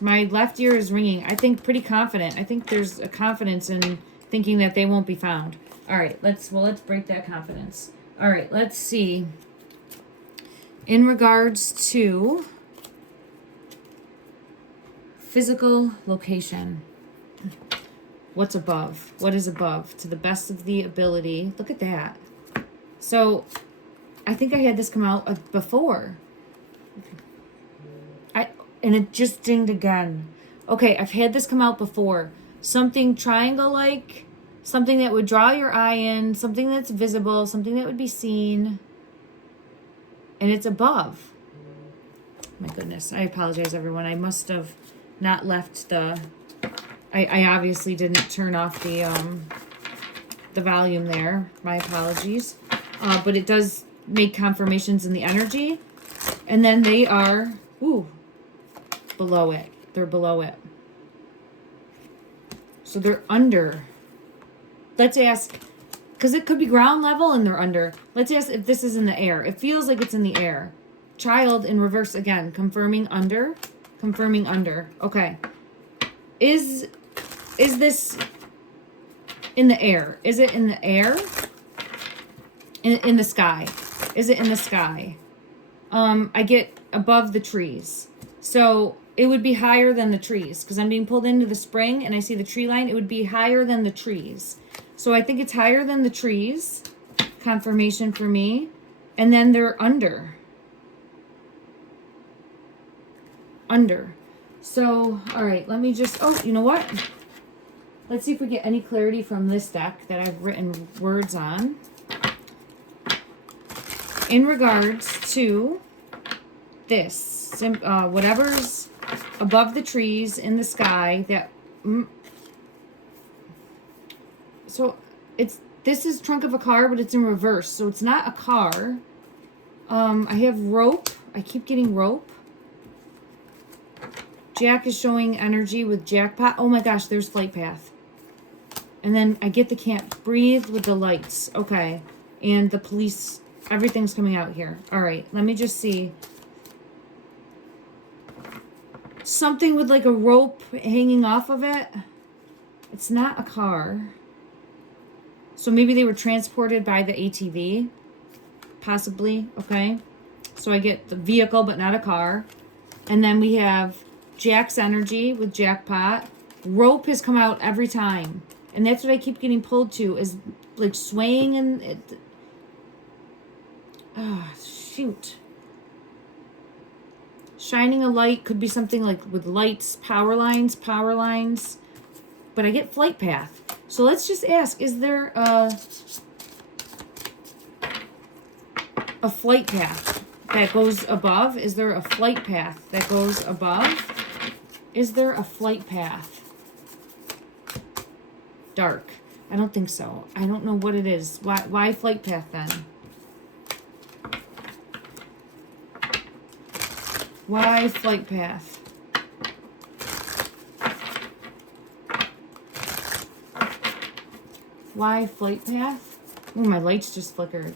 My left ear is ringing. I think pretty confident. I think there's a confidence in thinking that they won't be found. All right, let's break that confidence. All right, let's see. In regards to physical location, what's above? What is above? To the best of the ability. Look at that. So, I think I had this come out before. And it just dinged again. Okay, I've had this come out before. Something triangle-like, something that would draw your eye in, something that's visible, something that would be seen. And it's above. My goodness, I apologize, everyone. I must have not left the... I obviously didn't turn off the volume there. My apologies. But it does make confirmations in the energy. And then they are... Ooh. Below it. They're below it. So they're under. Let's ask, because it could be ground level and they're under. Let's ask if this is in the air. It feels like it's in the air. Child in reverse again. Confirming under. Confirming under. Okay. Is this in the air? Is it in the air? In the sky. Is it in the sky? I get above the trees. So it would be higher than the trees because I'm being pulled into the spring and I see the tree line. It would be higher than the trees. So I think it's higher than the trees. Confirmation for me. And then they're under. Under. So, all right, let me just, oh, you know what? Let's see if we get any clarity from this deck that I've written words on. In regards to this, whatever's above the trees in the sky that so this is trunk of a car, but it's in reverse, so it's not a car. I have rope. I keep getting rope. Jack is showing energy with jackpot. Oh my gosh, there's flight path. And then I get the can't breathe with the lights. Okay. And the police, everything's coming out here. All right, let me just see. Something with like a rope hanging off of it. It's not a car. So maybe they were transported by the ATV. Possibly. Okay. So I get the vehicle, but not a car. And then we have Jack's energy with jackpot. Rope has come out every time. And that's what I keep getting pulled to, is like swaying and it. Shoot. Shining a light could be something like with lights, power lines. But I get flight path. So let's just ask, is there a flight path that goes above? Is there a flight path that goes above? Is there a flight path? Dark. I don't think so. I don't know what it is. Why flight path then? Why flight path? Why flight path? Oh, my lights just flickered.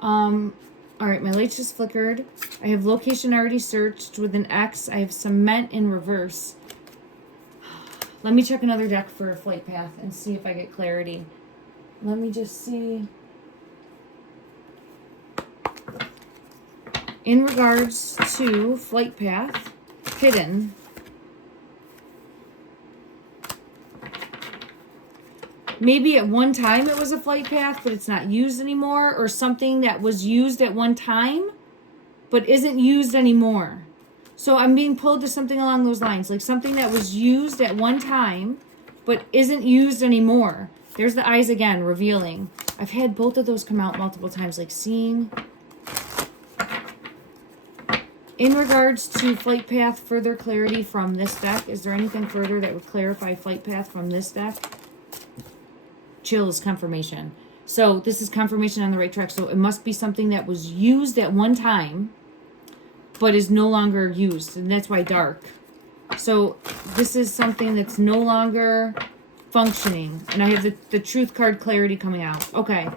All right, my lights just flickered. I have location already searched with an X. I have cement in reverse. Let me check another deck for a flight path and see if I get clarity. Let me just see. In regards to flight path, hidden. Maybe at one time it was a flight path, but it's not used anymore, or something that was used at one time, but isn't used anymore. So I'm being pulled to something along those lines, like something that was used at one time, but isn't used anymore. There's the eyes again, revealing. I've had both of those come out multiple times, like seeing. In regards to flight path, further clarity from this deck. Is there anything further that would clarify flight path from this deck? Chills, confirmation. So this is confirmation on the right track. So it must be something that was used at one time, but is no longer used. And that's why dark. So this is something that's no longer functioning. And I have the truth card clarity coming out. Okay.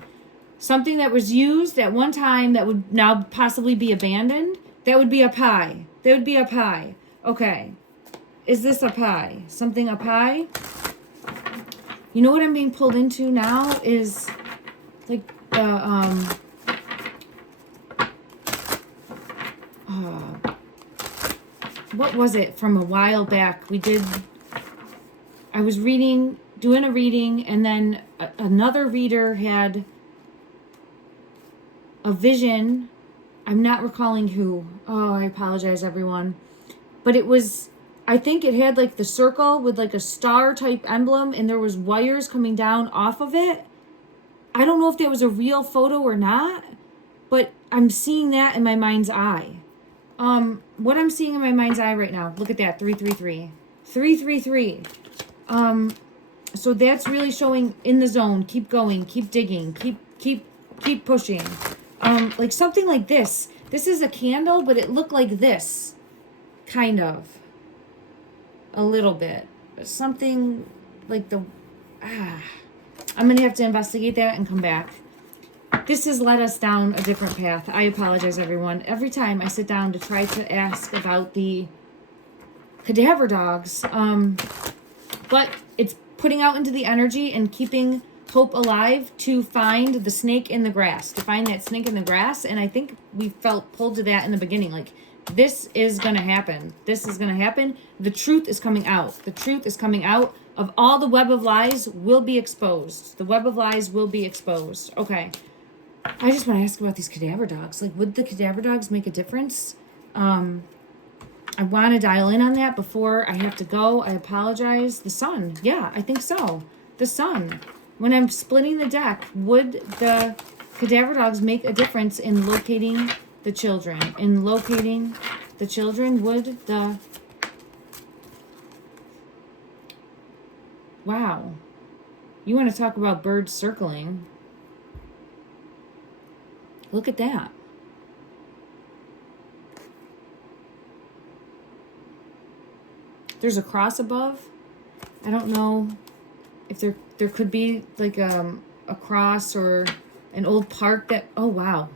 Something that was used at one time that would now possibly be abandoned. That would be a pie. That would be a pie. Okay. Is this a pie? Something a pie? You know what I'm being pulled into now is like what was it from a while back? I was doing a reading, and then another reader had a vision. I'm not recalling who. Oh, I apologize, everyone. But I think it had like the circle with like a star type emblem, and there was wires coming down off of it. I don't know if that was a real photo or not, but I'm seeing that in my mind's eye. What I'm seeing in my mind's eye right now, look at that, 333. 333. So that's really showing in the zone. Keep going, keep digging, keep pushing. Like something like this. This is a candle, but it looked like this. Kind of. A little bit. Something like I'm going to have to investigate that and come back. This has led us down a different path. I apologize, everyone. Every time I sit down to try to ask about the cadaver dogs, but it's putting out into the energy and keeping hope alive to find the snake in the grass, to find that snake in the grass. And I think we felt pulled to that in the beginning. Like, this is going to happen. This is going to happen. The truth is coming out. The truth is coming out of all the web of lies will be exposed. The web of lies will be exposed. Okay. I just want to ask about these cadaver dogs. Like, would the cadaver dogs make a difference? I want to dial in on that before I have to go. I apologize. The sun. Yeah, I think so. The sun. When I'm splitting the deck, would the cadaver dogs make a difference in locating the children? In locating the children, would the... Wow. You want to talk about birds circling. Look at that. There's a cross above. I don't know if there could be like a cross or an old park that... Oh, wow.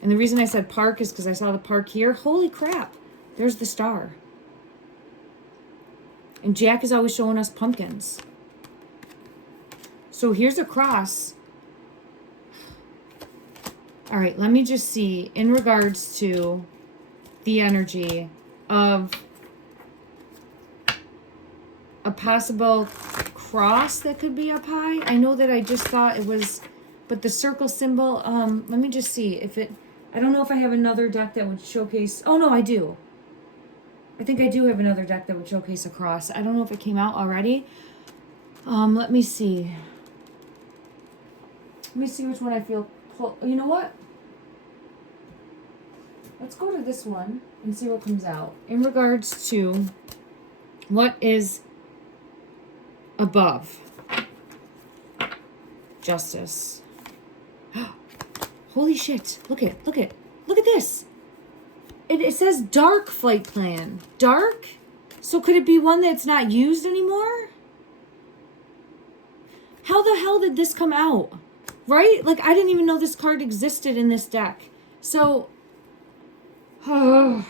And the reason I said park is because I saw the park here. Holy crap. There's the star. And Jack is always showing us pumpkins. So here's a cross. All right, let me just see in regards to the energy of a possible cross that could be up high. I know that I just thought it was, but the circle symbol, let me just see if it, I don't know if I have another deck that would showcase, oh no, I do. I think I do have another deck that would showcase a cross. I don't know if it came out already. Let me see. Let me see which one I feel, you know what? Let's go to this one and see what comes out. In regards to what is above. Justice. Holy shit. Look at this. It says dark flight plan. Dark? So could it be one that's not used anymore? How the hell did this come out? Right? Like, I didn't even know this card existed in this deck. So... Oh,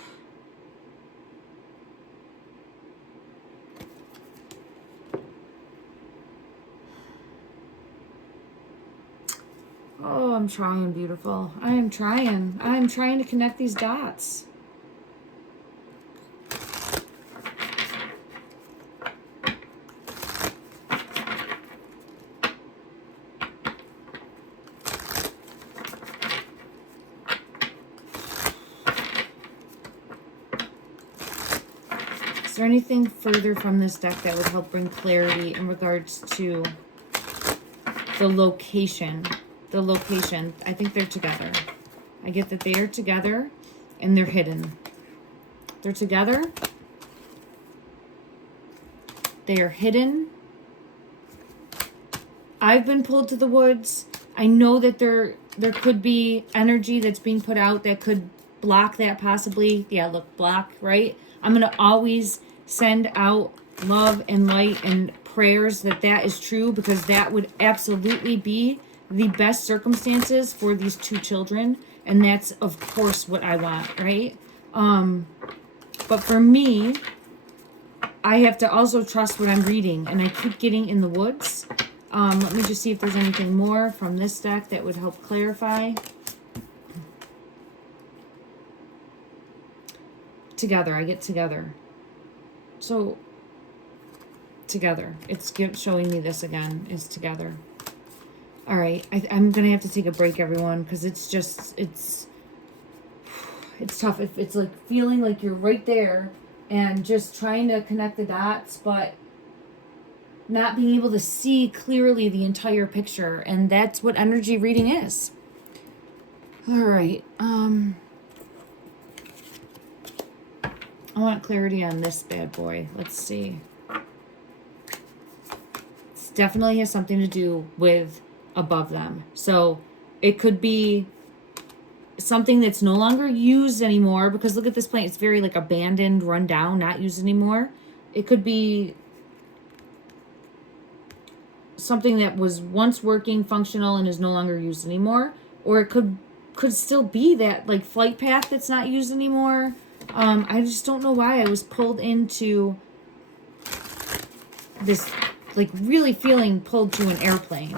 I'm trying, beautiful. I am trying. I'm trying to connect these dots. Is there anything further from this deck that would help bring clarity in regards to the location? The location. I think they're together. I get that they are together and they're hidden. They're together. They are hidden. I've been pulled to the woods. I know that there could be energy that's being put out that could block that possibly. Yeah, look, block, right? I'm going to always send out love and light and prayers that is true, because that would absolutely be the best circumstances for these two children. And that's, of course, what I want, right? But for me, I have to also trust what I'm reading. And I keep getting in the woods. Let me just see if there's anything more from this deck that would help clarify. Together, I get together. So, together. It's showing me this again, is together. All right, I'm going to have to take a break, everyone, because it's just, it's tough. It's like feeling like you're right there and just trying to connect the dots, but not being able to see clearly the entire picture. And that's what energy reading is. All right. I want clarity on this bad boy. Let's see. It definitely has something to do with above them. So it could be something that's no longer used anymore, because look at this plant. It's very like abandoned, run down, not used anymore. It could be something that was once working, functional, and is no longer used anymore. Or it could still be that like flight path that's not used anymore. I just don't know why I was pulled into this, like really feeling pulled to an airplane,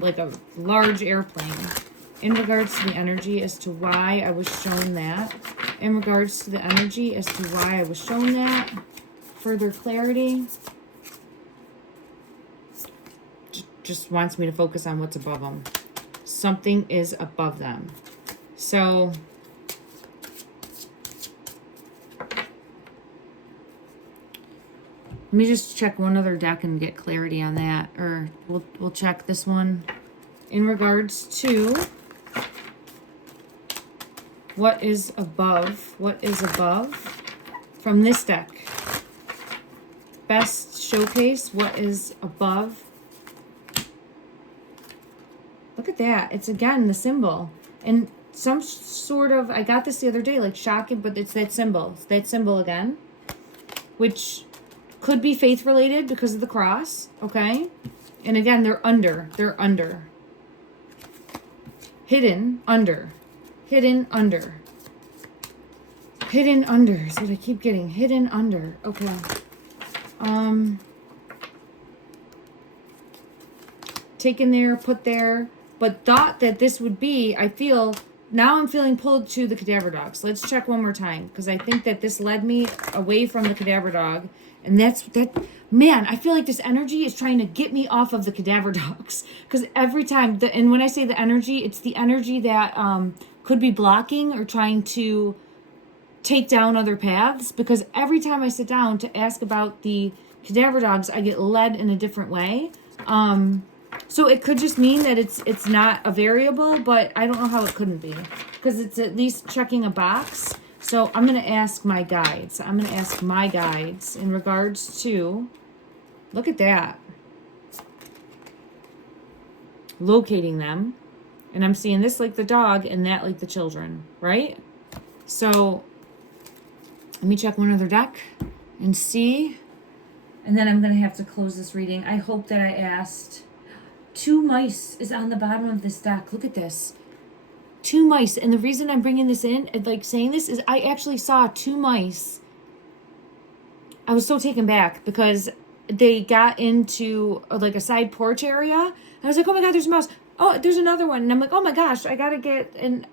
like a large airplane, in regards to the energy as to why I was shown that, in regards to the energy as to why I was shown that, further clarity. Just wants me to focus on what's above them. Something is above them. So let me just check one other deck and get clarity on that. Or we'll check this one in regards to what is above. What is above from this deck? Best showcase. What is above? Look at that. It's again the symbol. And some sort of, I got this the other day, like shocking, but it's that symbol. It's that symbol again. Which could be faith related because of the cross, okay? And again, they're under. They're under. Hidden under. Hidden under. Hidden under is what I keep getting. Hidden under. Okay. Taken there, put there, but thought that this would be, I feel, now I'm feeling pulled to the cadaver dogs. Let's check one more time, because I think that this led me away from the cadaver dog. And man, I feel like this energy is trying to get me off of the cadaver dogs. Because every time, and when I say the energy, it's the energy that could be blocking or trying to take down other paths. Because every time I sit down to ask about the cadaver dogs, I get led in a different way. So it could just mean that it's not a variable, but I don't know how it couldn't be. Because it's at least checking a box. So I'm going to ask my guides. I'm going to ask my guides in regards to, look at that. Locating them. And I'm seeing this like the dog and that like the children, right? So let me check one other deck and see. And then I'm going to have to close this reading. I hope that I asked. 2 mice is on the bottom of this deck. Look at this. 2 mice. And the reason I'm bringing this in, like saying this, is I actually saw 2 mice. I was so taken back because they got into like a side porch area. And I was like, oh my God, there's a mouse. Oh, there's another one. And I'm like, oh my gosh, I got to get, and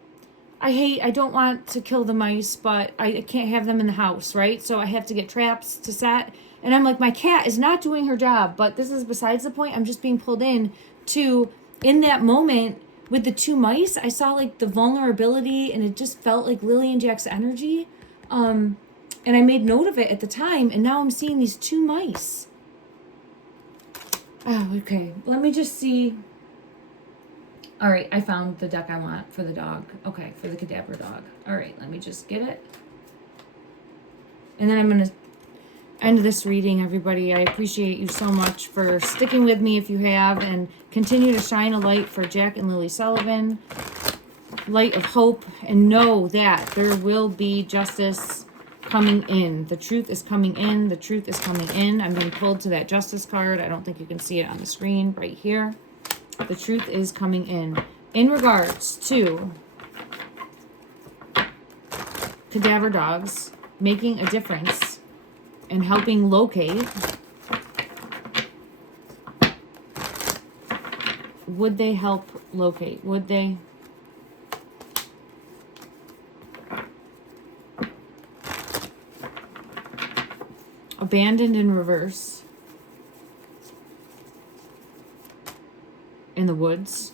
I don't want to kill the mice, but I can't have them in the house, right? So I have to get traps to set. And I'm like, my cat is not doing her job, but this is besides the point. I'm just being pulled in to, in that moment with the 2 mice, I saw like the vulnerability, and it just felt like Lily and Jack's energy. And I made note of it at the time, and now I'm seeing these 2 mice. Oh, okay. Let me just see. All right, I found the deck I want for the dog. Okay, for the cadaver dog. All right, let me just get it. And then I'm going to end this reading, everybody. I appreciate you so much for sticking with me if you have, and continue to shine a light for Jack and Lily Sullivan. light of hope, and know that there will be justice coming in. The truth is coming in. The truth is coming in. I'm being pulled to that justice card. I don't think you can see it on the screen right here. The truth is coming in regards to cadaver dogs making a difference and helping locate. Would they help locate? Would they? Abandoned in reverse. In the woods.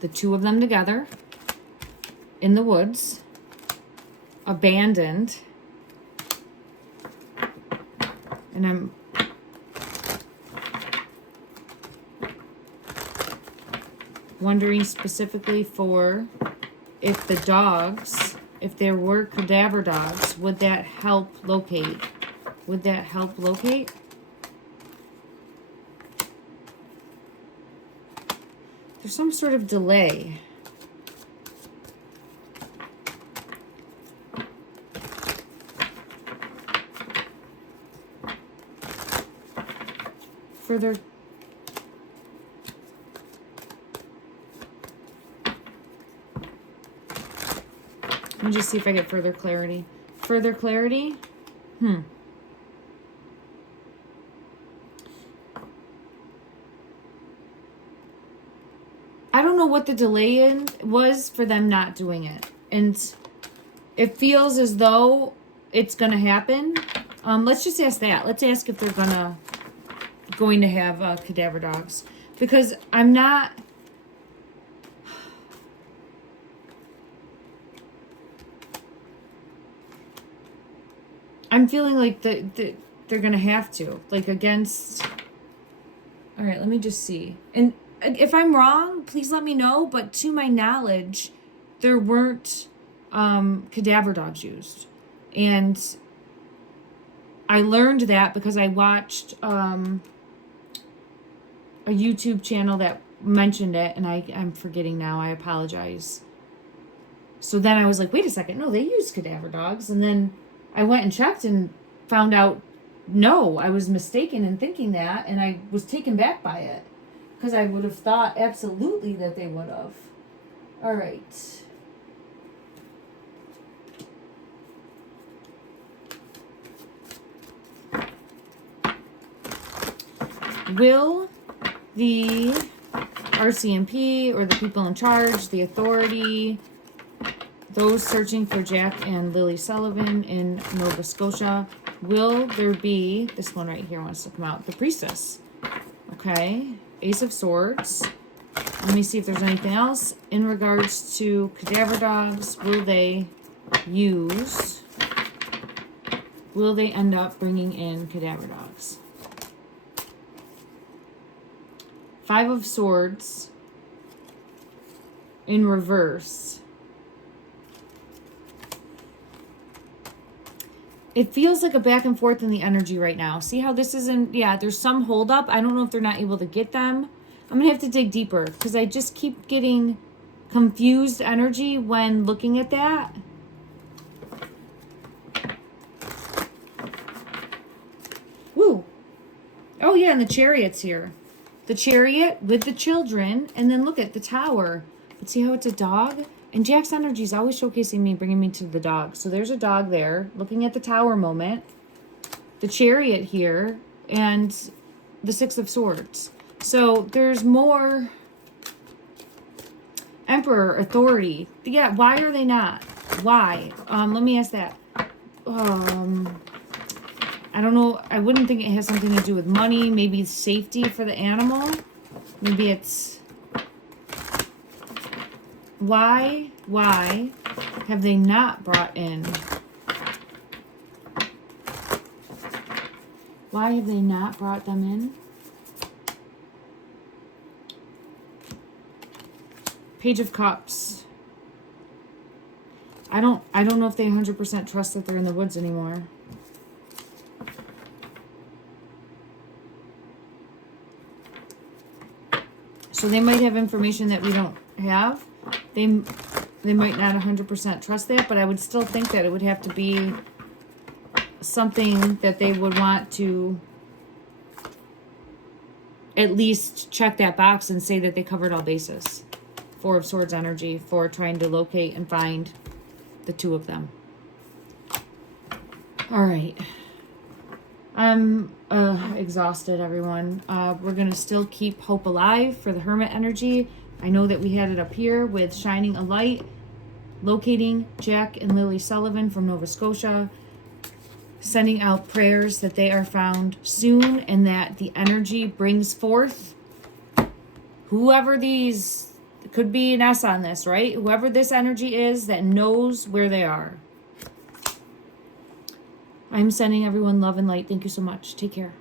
The two of them together. In the woods. Abandoned. And I'm wondering specifically for if the dogs, if there were cadaver dogs, would that help locate? Would that help locate? There's some sort of delay. Further. Let me just see if I get further clarity. Further clarity? I don't know what the delay was for them not doing it. And it feels as though it's going to happen. Let's just ask that. Let's ask if they're going to have cadaver dogs. Because I'm feeling like they're going to have to. Like against... All right, let me just see. And if I'm wrong, please let me know. But to my knowledge, there weren't cadaver dogs used. And I learned that because I watched a YouTube channel that mentioned it. And I'm forgetting now. I apologize. So then I was like, wait a second. No, they use cadaver dogs. And then I went and checked and found out, no, I was mistaken in thinking that. And I was taken back by it. Because I would have thought absolutely that they would have. All right. Will the RCMP or the people in charge, the authority, those searching for Jack and Lilly Sullivan in Nova Scotia, will there be, this one right here wants to come out, the priestess. Okay. Ace of Swords. Let me see if there's anything else in regards to cadaver dogs. Will they end up bringing in cadaver dogs? Five of Swords in reverse. It feels like a back and forth in the energy right now. See how this isn't... Yeah, there's some holdup. I don't know if they're not able to get them. I'm going to have to dig deeper because I just keep getting confused energy when looking at that. Woo. Oh, yeah, and the Chariot's here. The Chariot with the children. And then look at the Tower. But see how it's a dog? And Jack's energy is always showcasing me, bringing me to the dog. So there's a dog there, looking at the Tower moment. The Chariot here, and the Six of Swords. So there's more Emperor, authority. Yeah, why are they not? Why? Let me ask that. I don't know. I wouldn't think it has something to do with money. Maybe safety for the animal. Maybe it's... Why have they not brought in? Why have they not brought them in? Page of Cups. I don't know if they 100% trust that they're in the woods anymore. So they might have information that we don't have. They might not 100% trust that, but I would still think that it would have to be something that they would want to at least check that box and say that they covered all bases. Four of Swords energy for trying to locate and find the two of them. All right. I'm exhausted, everyone. We're going to still keep hope alive for the Hermit energy. I know that we had it up here with shining a light, locating Jack and Lilly Sullivan from Nova Scotia, sending out prayers that they are found soon and that the energy brings forth whoever these, could be an S on this, right? Whoever this energy is that knows where they are. I'm sending everyone love and light. Thank you so much. Take care.